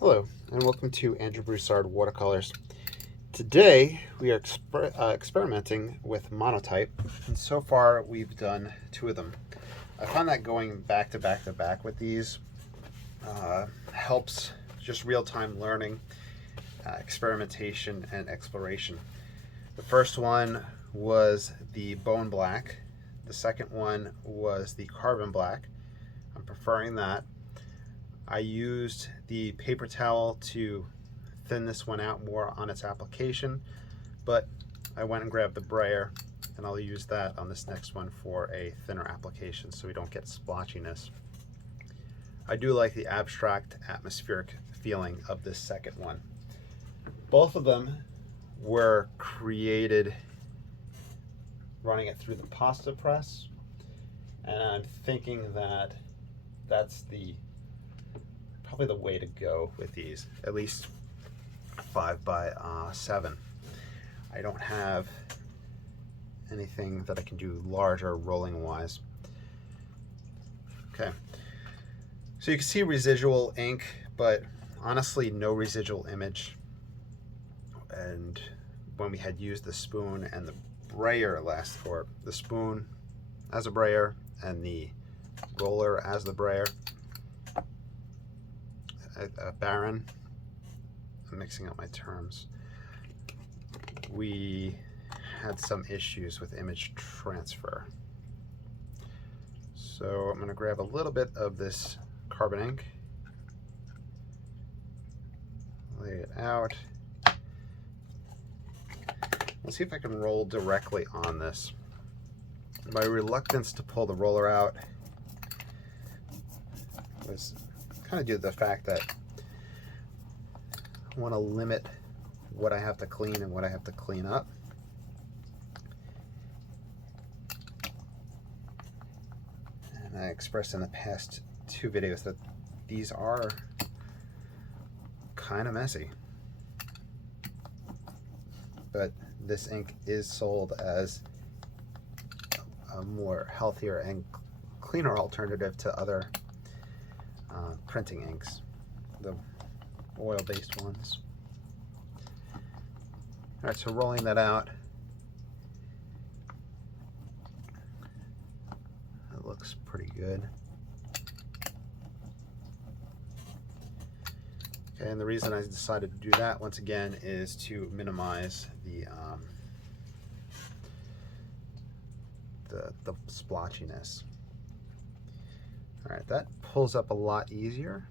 Hello, and welcome to Andrew Broussard Watercolors. Today we are experimenting with Monotype, and so far we've done two of them. I found that going back to back to back with these helps just real-time learning, experimentation, and exploration. The first one was the bone black. The second one was the carbon black. I'm preferring that. I used the paper towel to thin this one out more on its application, but I went and grabbed the brayer, and I'll use that on this next one for a thinner application so we don't get splotchiness. I do like the abstract atmospheric feeling of this second one. Both of them were created running it through the pasta press, and I'm thinking that that's probably the way to go with these, at least 5x7. I don't have anything that I can do larger rolling wise. Okay, so you can see residual ink, but honestly no residual image. And when we had used the spoon and the brayer last, or the spoon as a brayer and the roller as the brayer, Baron, I'm mixing up my terms, we had some issues with image transfer. So I'm going to grab a little bit of this carbon ink, lay it out. Let's see if I can roll directly on this. My reluctance to pull the roller out was kind of due to the fact that I want to limit what I have to clean and what I have to clean up. And I expressed in the past two videos that these are kind of messy. But this ink is sold as a more healthier and cleaner alternative to other printing inks, the oil-based ones. All right, so rolling that out, that looks pretty good. Okay, and the reason I decided to do that once again is to minimize the splotchiness. All right, that pulls up a lot easier.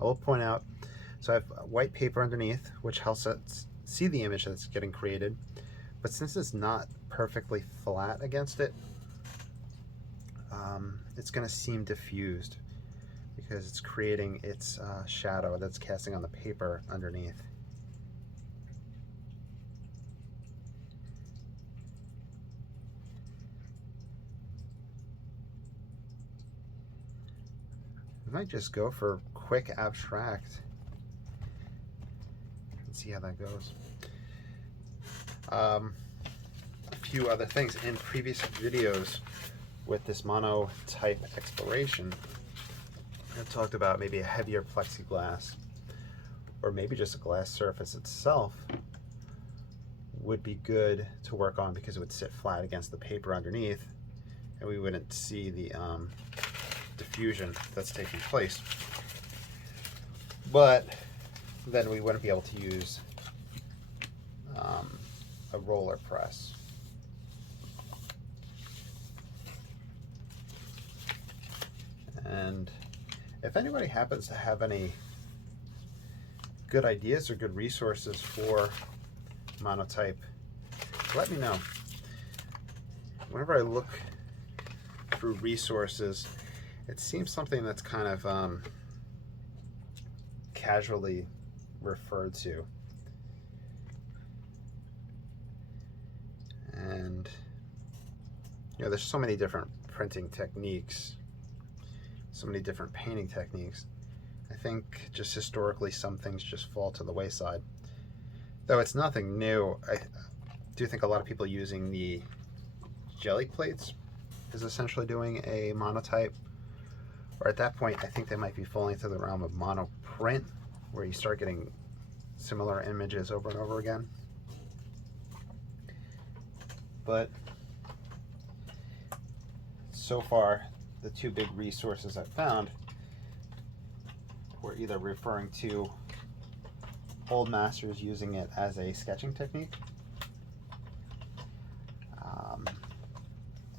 I will point out, so I have white paper underneath, which helps us see the image that's getting created, but since it's not perfectly flat against it, it's going to seem diffused because it's creating its shadow that's casting on the paper underneath. I might just go for quick abstract and see how that goes. A few other things in previous videos with this monotype exploration, I've talked about maybe a heavier plexiglass or maybe just a glass surface itself would be good to work on because it would sit flat against the paper underneath and we wouldn't see the diffusion that's taking place. But then we wouldn't be able to use a roller press. And if anybody happens to have any good ideas or good resources for Monotype, let me know. Whenever I look through resources, it seems something that's kind of casually referred to. And you know, there's so many different printing techniques, so many different painting techniques. I think just historically some things just fall to the wayside. Though it's nothing new, I do think a lot of people using the jelly plates is essentially doing a monotype or at that point I think they might be falling into the realm of monoprint, where you start getting similar images over and over again. But so far, the two big resources I've found were either referring to old masters using it as a sketching technique,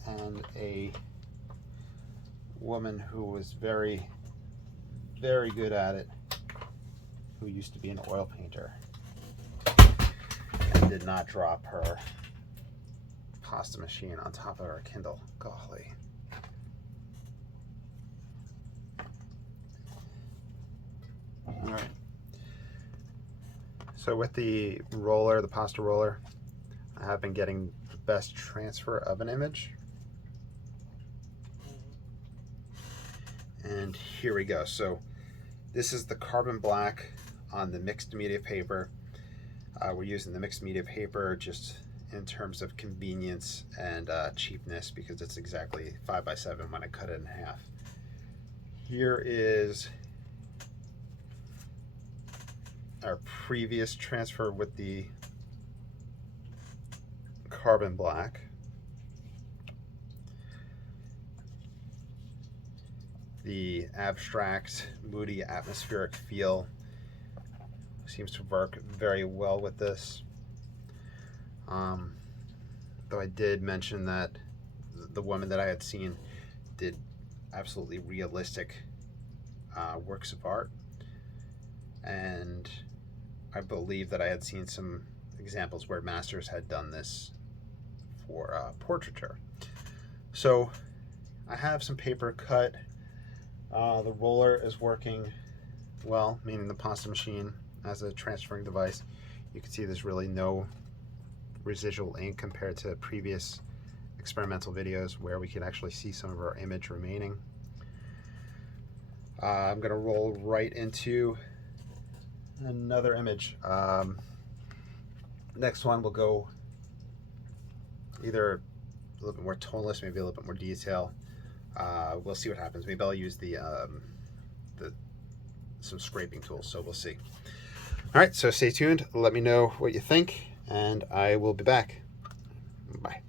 and a woman who was very, very good at it, who used to be an oil painter and did not drop her pasta machine on top of her Kindle. Golly. All right. So with the roller, the pasta roller, I have been getting the best transfer of an image. And here we go. So this is the carbon black on the mixed media paper. We're using the mixed media paper just in terms of convenience and cheapness, because it's exactly 5x7 when I cut it in half. Here is our previous transfer with the carbon black. The abstract, moody, atmospheric feel seems to work very well with this. Though I did mention that the woman that I had seen did absolutely realistic works of art, and I believe that I had seen some examples where masters had done this for portraiture. So I have some paper cut. The roller is working well, meaning the pasta machine as a transferring device. You can see there's really no residual ink compared to previous experimental videos where we can actually see some of our image remaining. I'm going to roll right into another image. Next one will go either a little bit more tonalist, maybe a little bit more detail. We'll see what happens. Maybe I'll use some scraping tools, so we'll see. All right, so stay tuned. Let me know what you think, and I will be back. Bye.